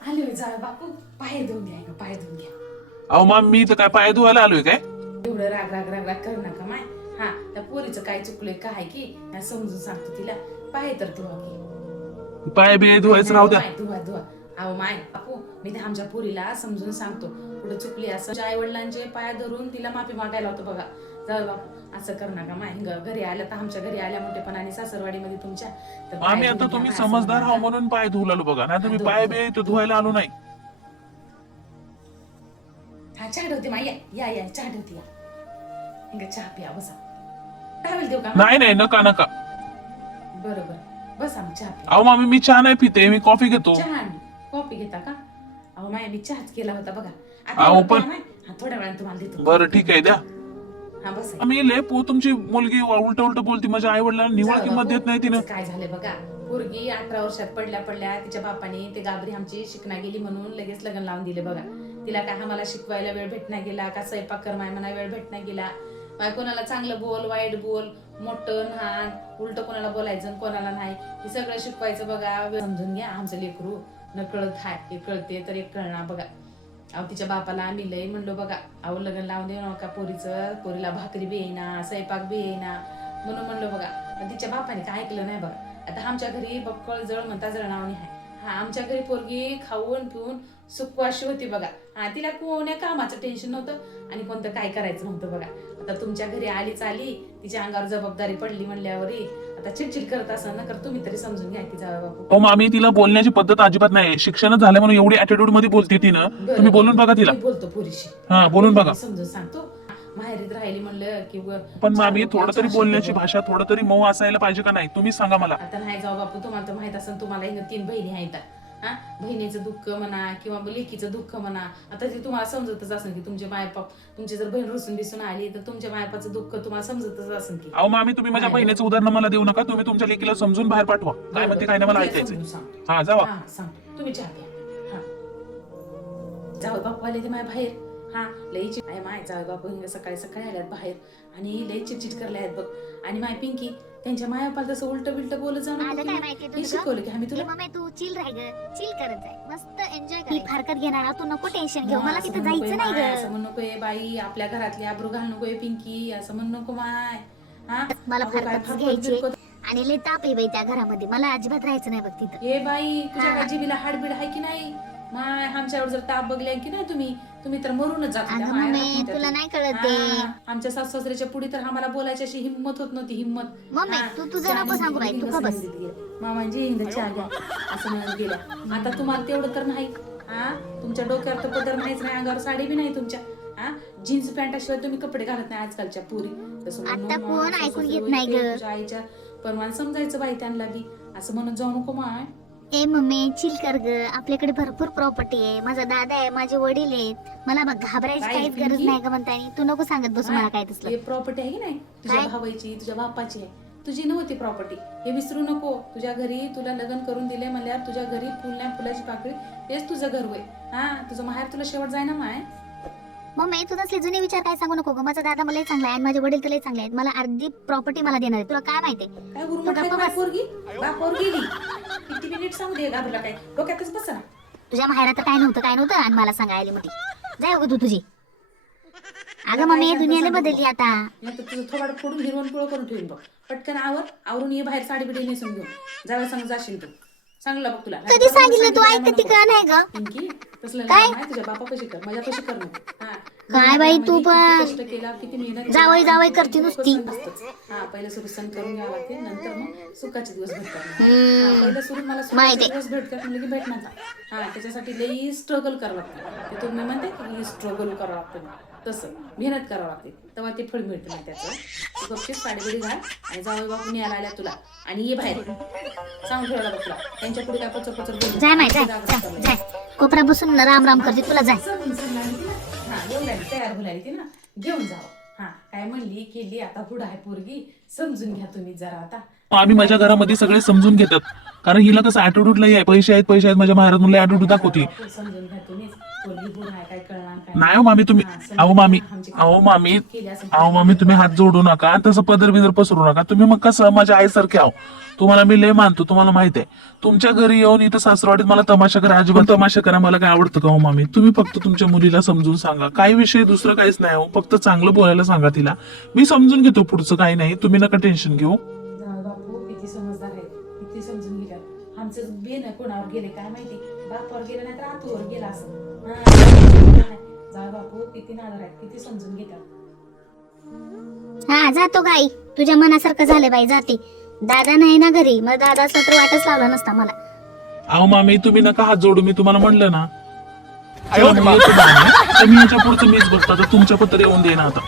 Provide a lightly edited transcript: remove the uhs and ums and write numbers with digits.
आले होय जा बापू, पाय धुवून घ्या ग, पाय धुवून घ्या. अहो मग मी तर काय पाय धुवायला आलोय काय? एवढं राग राग राग राग करू नका माय. हा त्या पोरीचं काय चुकलंय काय की नाही समजून सांगतो तिला. पाय तर धुवा की. पाय बी धुवायचं राहू द्या. माय धुवा धुवा. अहो माय बापू, मी त्या आमच्या पोरीला समजून सांगतो कुठं चुकली असं. आई वडिलांचे पाय धरून तिला माफी मागायला होतं बघा. जाऊ बापू असं कर नका माय. घरी आल्या तर आमच्या घरी आल्या मोठेपणाने सासरवाडीमध्ये तुमच्या तर पाय आम्ही आता धुवून तुम्ही घ्या ना, समजदार असं आहो म्हणा. म्हणून पाय धुवू आलो बघा, नाही तर मी हा, पाय धुवा. बी इथं धुवायला आलो नाही. हा चहा ठेवते माय, या या चहा ठेवते या. इंग चहा प्या बसा. काय देऊ का? नाही नाही नका नका. बरोबर बसा मग चहा प्या. अहो मामी मी चहा नाही पिते, मी कॉफी घेतो. चहा आणि कॉफी घेता का? अहो माय मी चहाच केला होता बघा. अहो, एवढं पण- प्या माय. हा थोड्या वेळाने तुम्हाला देतो. बरं ठीक आहे द्या. हा बसा. आम्ही लेपू तुमची मुलगी उलट उलट बोलती, माझ्या आई वडिलांना निवड जाऊ किंमत बापू, देत नाही तिनं. तिचं काय झालंय बघा. पोरगी 18 वर्षात पडल्या पडल्या तिच्या बापाने ते गाबरी आमची शिकना गेली म्हणून लगेच लग्न लावून दिले बघा. तिला काय आम्हाला शिकवायला वेळ भेट नाही गेला का स्वयंपाक कर माय म्हणा वेळ भेट नाही गेला. माय कोणाला चांगलं बोल वाईट बोल मोठं लहान उलट कोणाला बोलायचं कोणाला नाही हे सगळं शिकवायचं बघा. समजून घ्या आमचं लेकरू न कळत हाय. एक कळते तर एक कळणार बघा. अहो तिच्या बापाला आम्ही लय म्हणलो बघा, अहो लग्न लावून देऊ नका पोरीचं, पोरीला भाकरी बी येईना स्वयंपाक बी येईना म्हणून म्हणलो बघा. पण तिच्या बापाने काय ऐकलं नाही बघा. आता आमच्या घरी बक्कळ जळ म्हणता जळणावणी आहे. हा आमच्या घरी पोरगी खाऊन पिऊन सुखवाशी होती बघा. हा तिला कोण्या कामाचं टेन्शन नव्हतं आणि कोणतं काय करायचं नव्हतं बघा. आता तुमच्या घरी आलीच आली, तिच्या अंगावर जबाबदारी पडली म्हणल्यावरही आता चिडचिड करत असं ना कर तुम्ही तरी समजून घ्या की जावं बापू. हो मामी तिला बोलण्याची पद्धत अजिबात नाही. शिक्षण झालं म्हणून एवढी ऍटिट्यूड मध्ये बोलते तिनं. तुम्ही बोलून बघा तिला. मी बोलतो पोरीशी. हा बोलून बघा. समजून सांगतो. माहेरीत राहिली म्हणलं की पण मामी थोडं तरी बोलण्याची भाषा थोडं तरी मऊ असायला पाहिजे का नाही? तुम्ही सांगा मला. आता नाही जाऊ बापू, तुम्हाला तर माहित असेल तुम्हाला हिनं 3 बहिणी आहेत. हा बहिणीचं दुःख म्हणा किंवा लेकीचं दुःख म्हणा आता ते तुम्हाला समजतच असेल की तुमचे मायबाप तुमची जर बहीण रुसून दिसून आली तर तुमच्या मायबापाचं दुःख तुम्हाला समजतच असेल की. अहो मामी तुम्ही माझ्या बहिणीचं उदाहरण मला देऊ नका. तुम्ही तुमच्या लेकीला समजून बाहेर पाठवा. काय म्हणते काय नाही मला ऐकायचंय. हा जावा. हा सांग तुम्ही चहा प्या. हा जाऊ बापू आले ते माझ्या बाहेर. हा लई चिड आहे माय. जाऊ बापू हिंग सकाळी सकाळी आल्यात बाहेर आणि लई चिडचिड करले आहेत बघ. आणि माय पिंकी त्यांच्या मायापाला तसं उलट बिलट बोलत जाऊ माझं काय नको. माहितीये हे तुझं? शिकवलं की आम्ही ए तुला मम्मी तू चिल राह ग, चिल करत जाय, मस्त एन्जॉय कर. मी फारकत घेणार आहे, तू नको टेन्शन घेऊ, मला असं तिथं म्हणू जायचं नको नाही माय, असं ग. म्हणू नको बाई आपल्या घरातली आबरू घाल नको पिंकी असं म्हणू नको माय. हा मला अगं काय फारकत फारकत घ्यायची बिरकत. आणि लय ताप आहे बाई त्या घरामध्ये, मला अजिबात राहायचं नाही बघ तिथं. ए बाई तुझ्या काय जिबीला हाडबीड आहे की नाही माय? आमच्यावर जर ताप बघल्या की नाही तुम्ही तर मरूनच जात होत्या अगं माय, मम्मी आत्महत्या तुला तू. नाही कळत ते. हा, आमच्या सासू सासऱ्याच्या पुढे तर आम्हाला बोलायची अशी हिंमत होत नव्हती हिंमत. मम्मी, हा, तू तुझं चहा नको सांगू बाई, हिंग तू का बस. सांगितली गेली. मामांजी हिंग चहा घ्या असं म्हणत गेल्या. आता तुम्हाला तेवढं तर नाही. हा तुमच्या डोक्यावर तर पदर नाहीच नाही, अंगावर साडी बी नाही तुमच्या. हा जीन्स पॅन्टाशिवाय तुम्ही कपडे घालत नाही आजकालच्या पुरी. तसं म्हणू आता नको, कोण सासू ऐकून सासरे घेत नाही होते, ग. तुझ्या आईच्या परमान समजायचं बाई त्यांना बी असं म्हणत जाऊ नको माय. ए मम्मी चिल कर ग, आपल्याकडे भरपूर प्रॉपर्टी आहे, माझा दादा आहे, माझे वडील आहेत, मला बघ घाबरायची बाई, काहीच गरज पिंकी. नाही ग म्हणताय. तू नको सांगत बसू मला काय तसलं. हे प्रॉपर्टी आहे की नाही तुझ्या काय? भावाची तुझ्या बापाची आहे, तुझी नव्हती प्रॉपर्टी. हे विसरू नको. तुझ्या घरी तुला लग्न करून दिले म्हणल्यावर तुझ्या घरी फुल नाही फुलाची पाकळी तेच तुझं घर होय. हा तुझं माहेर तुला शेवट जाय ना माय. मम्मी तू तसले जुने विचार काय सांगू नको ग. माझा दादा मला चांगला आहे आणि माझे वडील तुला चांगले आहेत. मला अर्धी प्रॉपर्टी मला देणार आहे, तुला काय माहितीये? काय उरमट आहे काय पोरगी? बापावर गेली किती मिनिट सांगू दे घाबरला काय डोक्यातच बसा ना. तुझ्या माहेरात तर काय नव्हतं आणि मला सांगायला मोठी जाय अगं तुझी. अगं मम्मी दुनियाने बदलली आता. नाही तर तुझं थोबाड फोडून हिरवण पिवळं करून ठेवीन बघ. पटकन आवरून ये बाहेर साडी बिडी नेसून घेऊन जाव्या सांग जाशील तू. सांगलं बघ तुला कधी सांगितलं तू ऐकते का नाही ग? पिंकी तसलं काय? नाही तुझ्या बापा कशी कर माझ्या कशी कर नको. हा. काय बाई तू किती पण? कष्ट केला, किती मेहनत केली. जावई जावई करते नुसती. हा पहिलं सुरू सण करून घ्यावं लागते नंतर मग सुखाचे दिवस भेटतात. हम्म. पहिलं सुरू मला माहिती सुखाचे आहे. दिवस भेटतात म्हणजे की भेटणार हा त्याच्यासाठी लई स्ट्रगल करावं लागतं. ते तुम्ही म्हणते की स्ट्रगल करावं लागतं तसं मेहनत करावं लागते तेव्हा ते फळ मिळतं नाही त्याचं. तू गपचीत साडी बिडी घाल आणि जावई बापू न्यायला आल्या तुला आणि ये बाहेर सांग ठेवायला बघ तुला त्यांच्या पुढे काय पचर पचर बोलू जाय माय नको. जाय जाय जाय. कोपरा बसून राम राम करते, तुला जाय. हा बोलायला तयार बोलायला ती ना घेऊन जावं. हा काय म्हणली केली आता पुढं आहे पोरगी समजून घ्या तुम्ही जरा आता. आम्ही माझ्या घरामध्ये सगळे समजून घेतात, कारण हिला कसं ऍटिट्यूड लई आहे. पैसे आहेत माझ्या माहेरात म्हणलं ऍटिट्यूड दाखवती. समजून घ्या तुम्हीच. पोरगी हुर आहे काय कळणार काय नाही हो मामी तुम्ही, हा, अहो मामी, आमची अहो मामी, केली असं अहो मामी तुम्ही हात जोडू नका, तसं पदर बिदर पसरू नका. तुम्ही मग कसं माझ्या आईसारखे आहो, तुम्हाला मी लय मानतो, तुम्हाला माहित आहे. तुमच्या घरी येऊन इथं सासरवाडीत मला तमाशा करा, अजिबात तमाशा करा मला काय आवडतं का हो मामी? तुम्ही फक्त तुमच्या मुलीला समजून सांगा, काही विषय दुसरं काहीच नाही हो, फक्त चांगलं बोलायला सांगा तिला. मी समजून घेतो, पुढचं काही नाही, तुम्ही नका टेन्शन घेऊ. जाऊ बापू किती समजदार आहे, किती समजून गेल्या. आमचं बेन कोणावर गेले काय माहिती, बापावर गेलं नाही तर आतूवर गेला असं. जाऊ बापू किती नादार आहेत, किती समजून घेतात. हा जातो गाई, तुझ्या मनासारखं झालं बाई, जाते. दादा नाही ना घरी, मग दादा असला तर वाटच लावला नसता मला. अहो मामी तुम्ही नका हात जोडू, मी तुम्हाला म्हणलं ना. चला, मी येतो मामी. तर मी याच्या पुढचं मीच बघतो, आता तुमच्या पत्र येऊन दे ना आता.